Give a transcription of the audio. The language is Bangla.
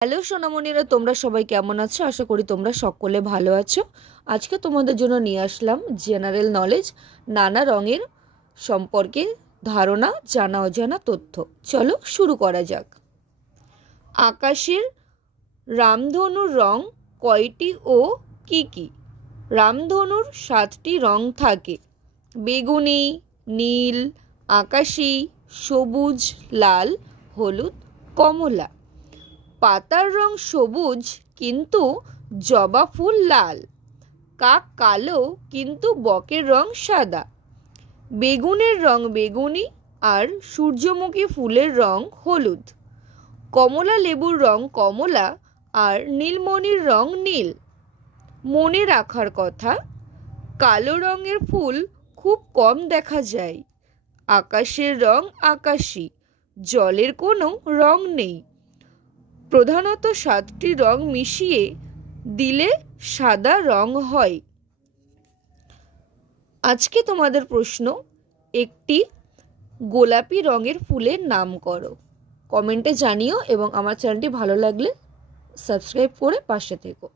হ্যালো সোনামণিরা, তোমরা সবাই কেমন আছো? আশা করি তোমরা সকলে ভালো আছো। আজকে তোমাদের জন্য নিয়ে আসলাম জেনারেল নলেজ, নানা রঙের সম্পর্কে ধারণা, জানা অজানা তথ্য। চলো শুরু করা যাক। আকাশের রামধনুর রং কয়টি ও কি কি? রামধনুর 7টি রং থাকে: বেগুনি, নীল, আকাশি, সবুজ, লাল, হলুদ, কমলা। পাতার রং সবুজ কিন্তু জবা ফুল লাল। কাক কালো কিন্তু বকের রং সাদা। বেগুনের রং বেগুনি আর সূর্যমুখী ফুলের রং হলুদ। কমলা লেবুর রং কমলা আর নীলমণির রং নীল। মনে রাখার কথা, কালো রঙের ফুল খুব কম দেখা যায়। আকাশের রং আকাশী, জলের কোনো রং নেই। প্রধানত 7টি রং মিশিয়ে দিলে সাদা রং হয়। আজকে তোমাদের প্রশ্ন, একটি গোলাপি রঙের ফুলের নাম করো। কমেন্টে জানিও এবং আমার চ্যানেলটি ভালো লাগলে সাবস্ক্রাইব করে পাশে থেকো।